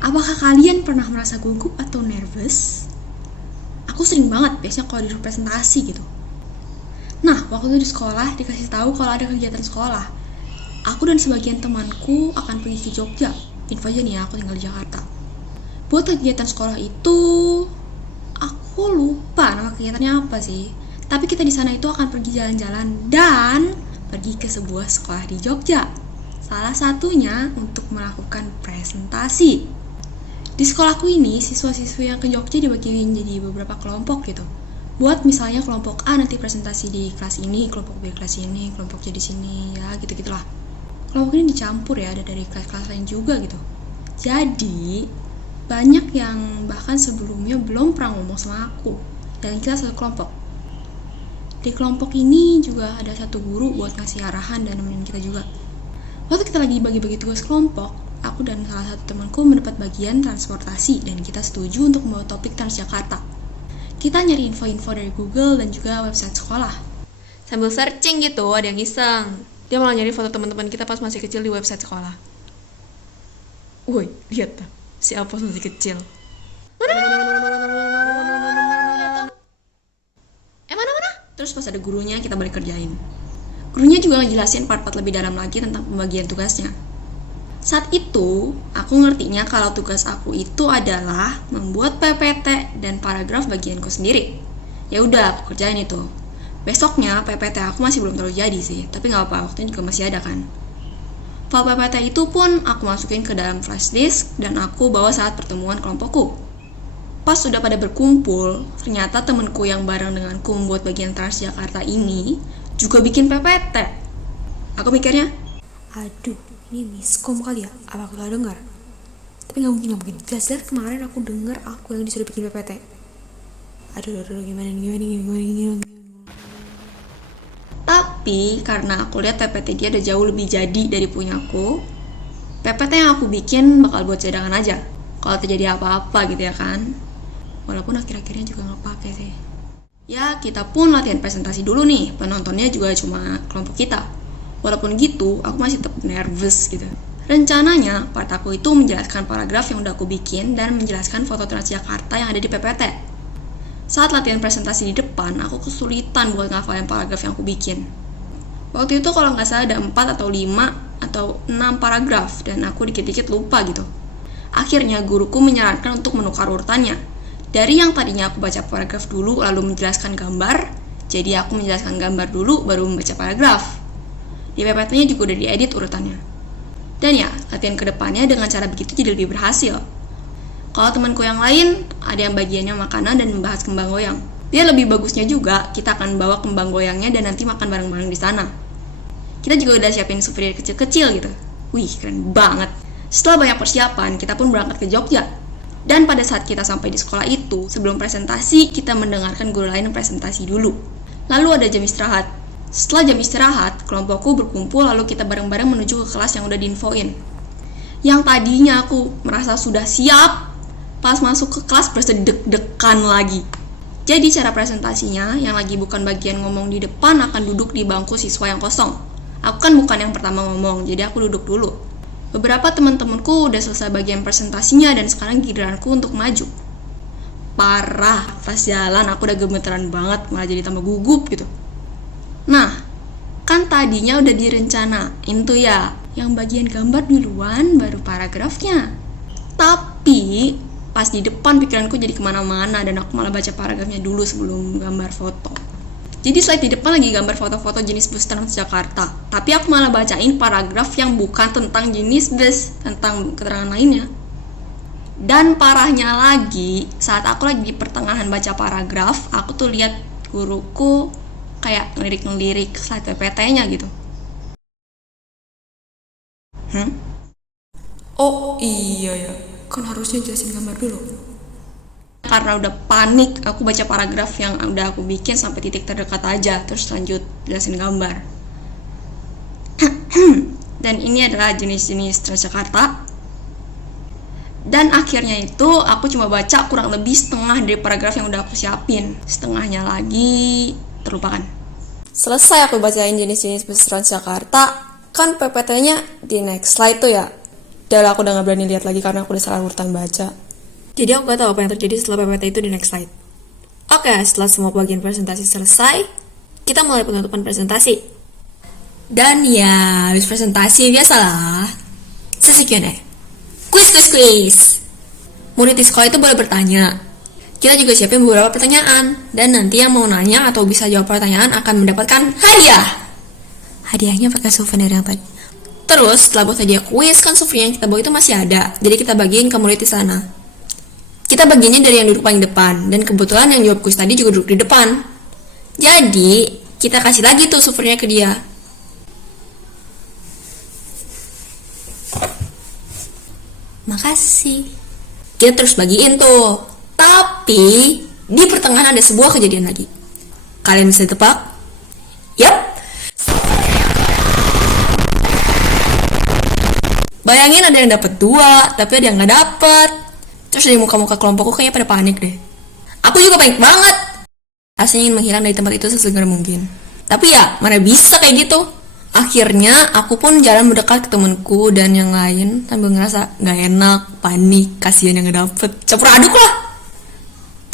Apakah kalian pernah merasa gugup atau nervous? Aku sering banget biasanya kalau di presentasi gitu. Nah, waktu itu di sekolah dikasih tahu kalau ada kegiatan sekolah. Aku dan sebagian temanku akan pergi ke Jogja. Info aja nih ya, aku tinggal di Jakarta. Buat kegiatan sekolah itu, aku lupa nama kegiatannya apa sih. Tapi kita di sana itu akan pergi jalan-jalan dan pergi ke sebuah sekolah di Jogja. Salah satunya untuk melakukan presentasi. Di sekolahku ini, siswa-siswi yang ke Jogja dibagiin jadi beberapa kelompok gitu. Buat misalnya kelompok A nanti presentasi di kelas ini, kelompok B kelas ini, kelompok C di sini, ya gitu-gitulah. Kelompok ini dicampur ya, ada dari kelas-kelas lain juga gitu. Jadi, banyak yang bahkan sebelumnya belum pernah ngomong sama aku. Dan kita satu kelompok. Di kelompok ini juga ada satu guru buat ngasih arahan dan nemenin kita juga. Waktu kita lagi bagi-bagi tugas kelompok, aku dan salah satu temanku mendapat bagian transportasi dan kita setuju untuk membawa topik Transjakarta. Kita nyari info-info dari Google dan juga website sekolah. Sambil searching gitu, ada yang iseng. Dia malah nyari foto teman-teman kita pas masih kecil di website sekolah. Woi, lihat tuh, si Apos masih kecil. Mana? Terus pas ada gurunya, kita balik kerjain. Gurunya juga ngejelasin part-part lebih dalam lagi tentang pembagian tugasnya. Saat itu, aku ngertinya kalau tugas aku itu adalah membuat PPT dan paragraf bagianku sendiri. Ya udah, aku kerjain itu. Besoknya PPT aku masih belum terlalu jadi sih, tapi nggak apa, waktunya juga masih ada kan. File PPT itu pun aku masukin ke dalam flash disk dan aku bawa saat pertemuan kelompokku. Pas sudah pada berkumpul, ternyata temenku yang bareng denganku membuat bagian Transjakarta ini juga bikin PPT. Aku mikirnya, aduh, ini miskom kali ya? Apa aku gak dengar? Tapi gak mungkin. Jelas-jelas kemarin aku dengar aku yang disuruh bikin PPT. Aduh, gimana. Tapi karena aku lihat PPT dia udah jauh lebih jadi dari punyaku, PPT yang aku bikin bakal buat cadangan aja kalau terjadi apa-apa gitu ya kan. Walaupun akhir-akhirnya juga gak pakai sih. Ya kita pun latihan presentasi dulu nih, penontonnya juga cuma kelompok kita. Walaupun gitu, aku masih tetap nervous gitu. Rencananya, part aku itu menjelaskan paragraf yang udah aku bikin dan menjelaskan foto Transjakarta yang ada di PPT. Saat latihan presentasi di depan, aku kesulitan buat ngafalin paragraf yang aku bikin. Waktu itu kalau nggak salah ada 4 atau 5 atau 6 paragraf dan aku dikit-dikit lupa gitu. Akhirnya guruku menyarankan untuk menukar urutannya. Dari yang tadinya aku baca paragraf dulu lalu menjelaskan gambar, jadi aku menjelaskan gambar dulu baru membaca paragraf. Di PPT-nya juga udah diedit urutannya. Dan ya, latihan kedepannya dengan cara begitu jadi lebih berhasil. Kalau temanku yang lain, ada yang bagiannya makanan dan membahas kembang goyang. Dia lebih bagusnya juga, kita akan bawa kembang goyangnya dan nanti makan bareng-bareng di sana. Kita juga udah siapin souvenir kecil-kecil gitu. Wih, keren banget. Setelah banyak persiapan, kita pun berangkat ke Jogja. Dan pada saat kita sampai di sekolah itu, sebelum presentasi, kita mendengarkan guru lain presentasi dulu. Lalu ada jam istirahat. Setelah jam istirahat, kelompokku berkumpul lalu kita bareng-bareng menuju ke kelas yang udah diinfoin. Yang tadinya aku merasa sudah siap, pas masuk ke kelas berasa deg-degan lagi. Jadi cara presentasinya, yang lagi bukan bagian ngomong di depan akan duduk di bangku siswa yang kosong. Aku kan bukan yang pertama ngomong, jadi aku duduk dulu. Beberapa teman-temanku udah selesai bagian presentasinya dan sekarang giliranku untuk maju. Parah, pas jalan aku udah gemeteran banget, malah jadi tambah gugup gitu. Nah, kan tadinya udah direncanain tuh ya, yang bagian gambar duluan baru paragrafnya. Tapi pas di depan pikiranku jadi kemana-mana dan aku malah baca paragrafnya dulu sebelum gambar foto. Jadi slide di depan lagi gambar foto-foto jenis bus Transjakarta, tapi aku malah bacain paragraf yang bukan tentang jenis bus, tentang keterangan lainnya. Dan parahnya lagi, saat aku lagi di pertengahan baca paragraf, aku tuh lihat guruku kayak ngelirik-ngelirik slide PPT-nya gitu. Oh iya ya, kan harusnya jelasin gambar dulu. Karena udah panik, aku baca paragraf yang udah aku bikin sampai titik terdekat aja, terus lanjut jelasin gambar. Dan ini adalah jenis-jenis Transjakarta. Dan akhirnya itu aku cuma baca kurang lebih setengah dari paragraf yang udah aku siapin. Setengahnya lagi terlupakan. Selesai aku bacain jenis-jenis bus Transjakarta, kan PPT-nya di next slide tuh ya. Udah aku udah gak berani lihat lagi karena aku udah salah urutan baca. Jadi aku gak tahu apa yang terjadi setelah PPT itu di next slide. Oke, setelah semua bagian presentasi selesai, kita mulai penutupan presentasi. Dan ya, habis presentasi biasalah. Sesi Q&A. Quiz. Murid di sekolah itu boleh bertanya. Kita juga siapin beberapa pertanyaan. Dan nanti yang mau nanya atau bisa jawab pertanyaan akan mendapatkan hadiah. Hadiahnya pakai souvenir yang tadi. Terus setelah buat hadiah kuis, kan souvenir yang kita bawa itu masih ada. Jadi kita bagiin ke murid di sana. Kita bagiannya dari yang duduk paling depan. Dan kebetulan yang jawab kuis tadi juga duduk di depan. Jadi kita kasih lagi tuh souvenirnya ke dia. Makasih. Kita terus bagiin tuh. Tapi di pertengahan ada sebuah kejadian lagi. Kalian bisa tebak? Yap. Bayangin ada yang dapat 2, tapi ada yang nggak dapet. Terus dari muka-muka kelompokku kayaknya pada panik deh. Aku juga panik banget. Rasanya ingin menghilang dari tempat itu sesegera mungkin. Tapi ya, mana bisa kayak gitu. Akhirnya aku pun jalan mendekat ke temanku dan yang lain sambil ngerasa gak enak, panik, kasihan yang gak dapet, campur aduk lah.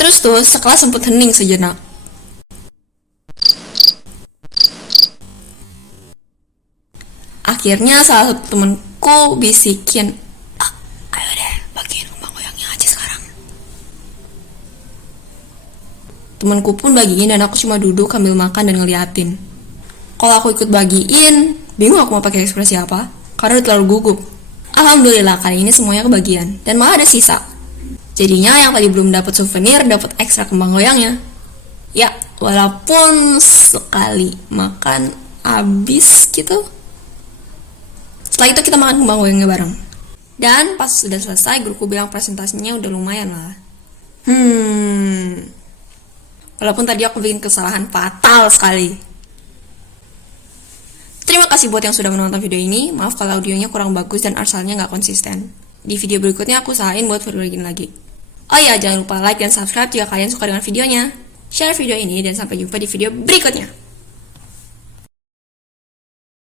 Terus tuh sekelas sempat hening sejenak. Akhirnya salah satu temanku bisikin, ayo deh bagiin kembang goyangnya aja sekarang. Temanku pun bagiin dan aku cuma duduk sambil makan dan ngeliatin. Kalau aku ikut bagiin, bingung aku mau pakai ekspresi apa, karena udah terlalu gugup. Alhamdulillah kali ini semuanya kebagian, dan malah ada sisa. Jadinya yang tadi belum dapat souvenir, dapat ekstra kembang goyangnya. Ya, walaupun sekali makan habis gitu. Setelah itu kita makan kembang goyangnya bareng. Dan pas sudah selesai, guruku bilang presentasinya udah lumayan lah. Walaupun tadi aku bikin kesalahan fatal sekali. Terima kasih buat yang sudah menonton video ini. Maaf kalau audionya kurang bagus dan arsalnya nggak konsisten. Di video berikutnya aku usahain buat bikin lagi. Oh ya, jangan lupa like dan subscribe jika kalian suka dengan videonya. Share video ini dan sampai jumpa di video berikutnya.